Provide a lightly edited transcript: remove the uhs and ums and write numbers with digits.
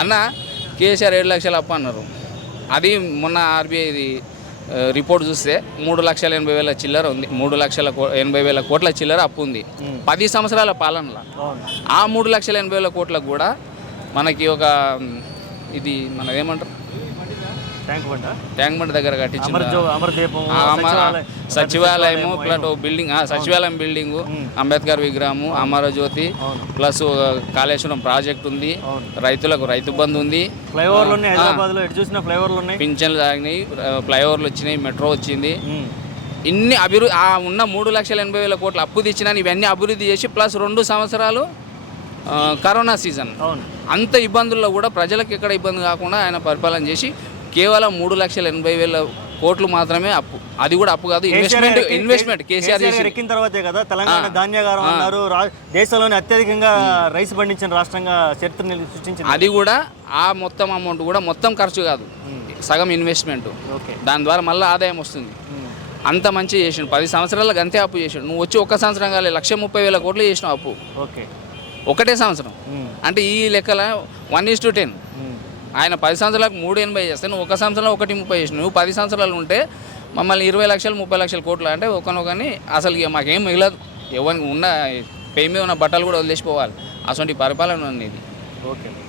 అన్న కేసీఆర్ 7 లక్షల అప్పు అన్నారు. అది మొన్న ఆర్బీఐది రిపోర్ట్ చూస్తే 3,80,000 చిల్లర ఉంది. 3,80,000 కోట్ల చిల్లర అప్పు ఉంది 10 సంవత్సరాల పాలనలో. ఆ 3,80,000 కోట్లకు కూడా మనకి ఒక ఇది మన ఏమంటారు ట్యాంక్ బండ్ దగ్గర కట్టించింది సచివాలయము ప్లస్ బిల్డింగ్, సచివాలయం బిల్డింగు, అంబేద్కర్ విగ్రహము, అమరజ్యోతి ప్లస్ కాళేశ్వరం ప్రాజెక్ట్ ఉంది, రైతులకు రైతు బంధు ఉంది, పింఛన్లు తాగినాయి, ఫ్లైఓవర్లు వచ్చినాయి, మెట్రో వచ్చింది. ఇన్ని అభివృద్ధి ఉన్న 3,80,000 కోట్ల అప్పు తెచ్చినా ఇవన్నీ అభివృద్ధి చేసి ప్లస్ 2 సంవత్సరాలు కరోనా సీజన్ అంత ఇబ్బందుల్లో కూడా ప్రజలకు ఎక్కడ ఇబ్బంది కాకుండా ఆయన పరిపాలన చేసి కేవలం 3,80,000 కోట్లు మాత్రమే అప్పు. అది కూడా అప్పు కాదు, ఇన్వెస్ట్మెంట్ కేసీఆర్ ఎక్కిన తర్వాతే కదా తెలంగాణ ధాన్యాగారం అన్నారు, దేశంలోనే అత్యధికంగా రైస్ పండించిన రాష్ట్రంగా చరిత్రని సృష్టించింది. అది కూడా ఆ మొత్తం అమౌంట్ కూడా మొత్తం ఖర్చు కాదు, సగం ఇన్వెస్ట్మెంట్. దాని ద్వారా మళ్ళీ ఆదాయం వస్తుంది. అంత మంచిగా చేసిండు. 10 సంవత్సరాలకు అంతే అప్పు చేసిండు. నువ్వు వచ్చి ఒక్క సంవత్సరం కాలే 1,30,000 కోట్లు చేసినావు అప్పు ఒకటే సంవత్సరం. అంటే ఈ లెక్కల 1:10. ఆయన 10 సంవత్సరాలకు 3,80 చేస్తే నువ్వు ఒక సంవత్సరంలో 1,30 చేసినావు. నువ్వు 10 సంవత్సరాలు ఉంటే మమ్మల్ని 20 లక్షలు 30 లక్షల కోట్లు అంటే ఒకనొకని అసలు ఇక మాకేం మిగలదు. ఎవరికి ఉన్న పై మీద ఉన్న బట్టలు కూడా వదిలేసిపోవాలి. అటువంటి పరిపాలన ఉంది ఇది. ఓకే.